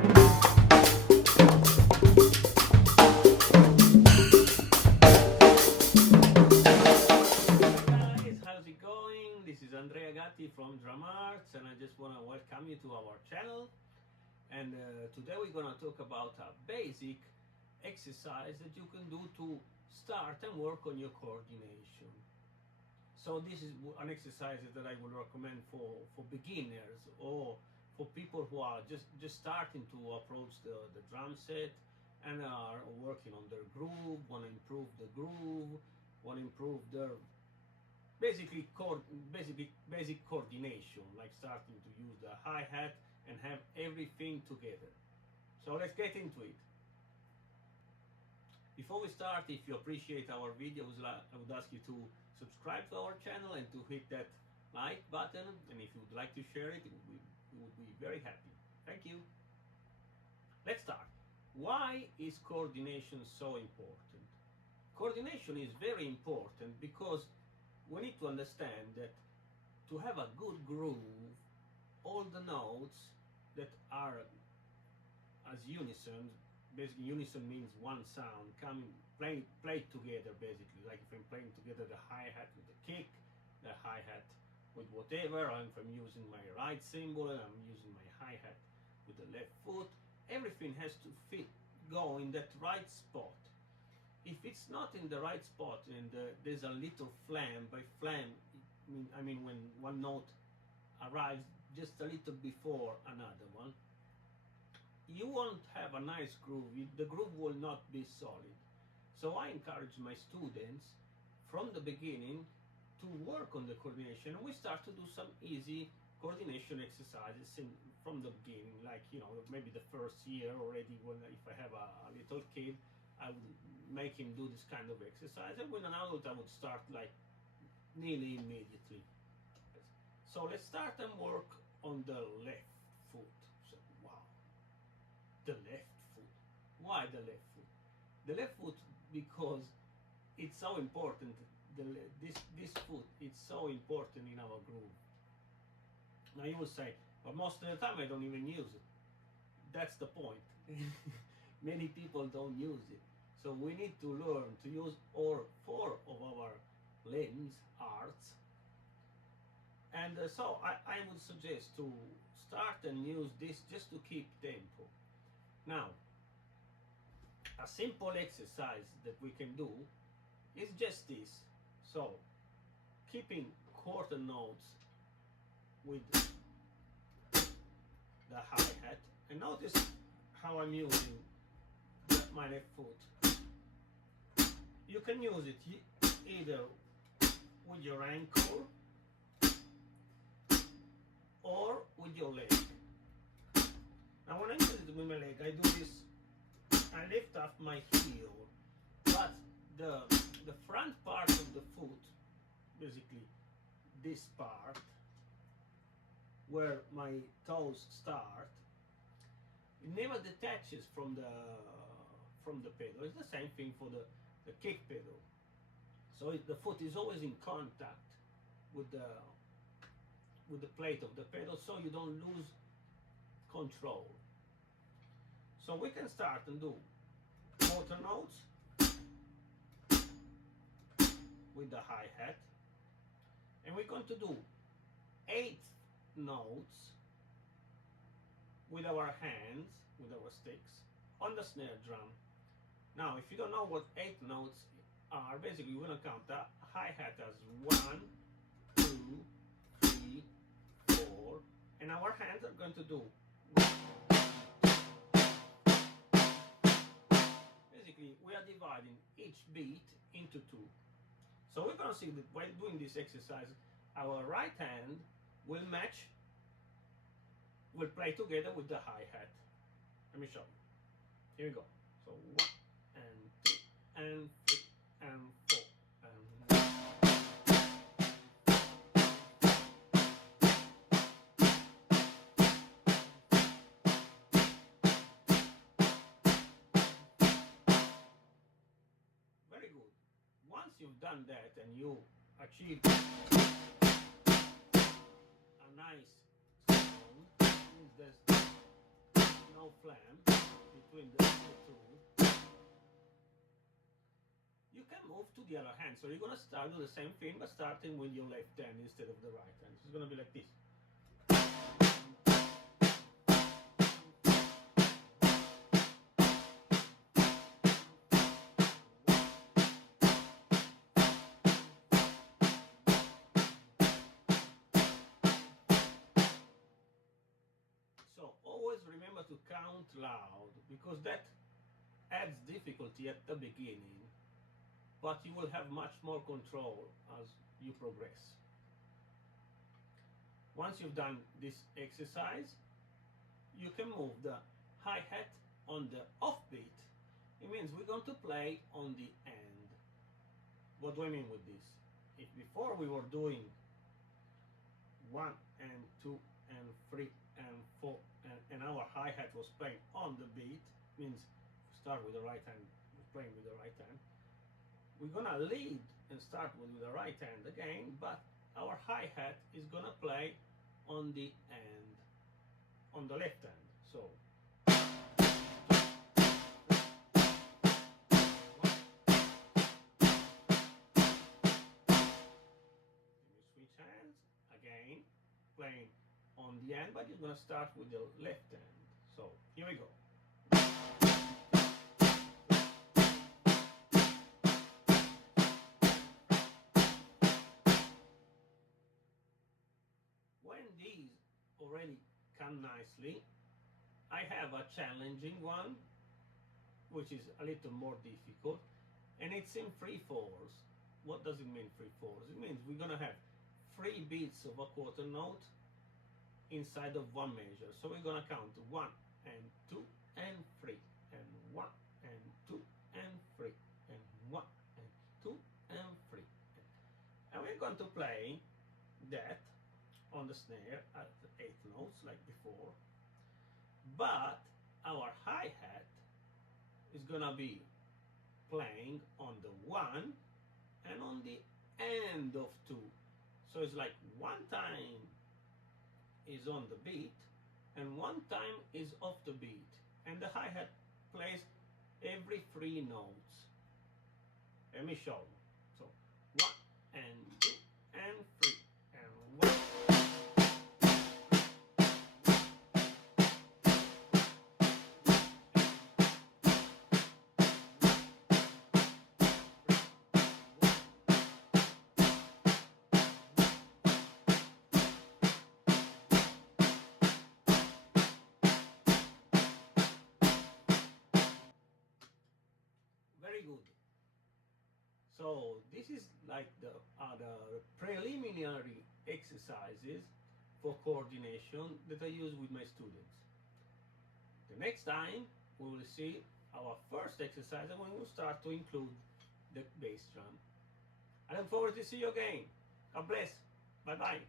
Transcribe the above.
Guys, how's it going? This is Andrea Gatti from Drum Arts, and I just want to welcome you to our channel. And today we're gonna talk about a basic exercise that you can do to start and work on your coordination. So this is an exercise that I would recommend for beginners or for people who are just starting to approach the drum set and are working on their groove, want to improve the groove, want to improve their basically basic coordination, like starting to use the hi-hat and have everything together. So let's get into it. Before we start, if you appreciate our videos, I would ask you to subscribe to our channel and to hit that like button, and if you would like to share it, we would be very happy. Thank you. Let's start. Why is coordination so important? Coordination is very important because we need to understand that to have a good groove, all the notes that are as unison, basically unison means one sound, play together basically. Like if I'm playing together the hi-hat with the kick, the hi-hat with whatever, or if I'm using my right cymbal and I'm using my hi-hat with the left foot, everything has to go in that right spot. If it's not in the right spot and there's a little flam, by flam I mean when one note arrives just a little before another one, you won't have a nice groove. The groove will not be solid. So I encourage my students from the beginning to work on the coordination. We start to do some easy coordination exercises from the beginning, like maybe the first year already. When if I have a little kid, I would make him do this kind of exercise, and when an adult, I would start like nearly immediately. So let's start and work on the left foot. So, wow, the left foot. Why the left foot? The left foot because it's so important. This foot is so important in our groove. Now you will say, but most of the time I don't even use it. That's the point. Many people don't use it. So we need to learn to use all four of our limbs, arts. And so I would suggest to start and use this just to keep tempo. Now, a simple exercise that we can do is just this. So, keeping quarter notes with the hi-hat, and notice how I'm using my left foot. You can use it either with your ankle or with your leg. Now when I use it with my leg, I do this, I lift up my heel, but the front part of the foot, basically this part, where my toes start, it never detaches from the pedal. It's the same thing for the kick pedal. So the foot is always in contact with the plate of the pedal, so you don't lose control. So we can start and do quarter notes with the hi-hat, and we're going to do eighth notes with our hands, with our sticks, on the snare drum. Now, if you don't know what eighth notes are, basically we're going to count the hi-hat as 1, 2, 3, 4, and our hands are going to do. Basically, we are dividing each beat into two. So we're going to see that while doing this exercise, our right hand will match, will play together with the hi-hat. Let me show you. Here we go. So 1 and 2 and 3 and 4 and 1. Very good. Once you've done that and you achieve a nice sound, means there's no flam between the two. You can move to the other hand. So you're gonna start with the same thing, but starting with your left hand instead of the right hand. It's gonna be like this. So always remember to count loud, because that adds difficulty at the beginning, but you will have much more control as you progress. Once you've done this exercise, you can move the hi-hat on the offbeat. It means we're going to play on the end. What do I mean with this? If before we were doing 1 and 2 and 3 and 4 and our hi-hat was playing on the beat, means start with the right hand, we're playing with the right hand. We're gonna lead and start with the right hand again, but our hi-hat is gonna play on the end, on the left hand. So you switch hands again, playing on the end, but you're gonna start with the left hand. So here we go. When these already come nicely, I have a challenging one, which is a little more difficult, and it's in 3/4. What does it mean 3/4? It means we're gonna have 3 beats of a quarter note inside of one measure. So we're gonna count 1 and 2 and 3 and 1 and 2 and 3 and 1 and 2 and 3. And we're going to play that on the snare at 8 notes like before, but our hi-hat is gonna be playing on the 1 and on the end of 2. So it's like one time is on the beat and one time is off the beat, and the hi-hat plays every 3 notes. Let me show you. So 1 and 2 and 3 and 1. Very good. So this is like the preliminary exercises for coordination that I use with my students. The next time we will see our first exercise, and we will start to include the bass drum. I look forward to see you again. God bless. Bye bye.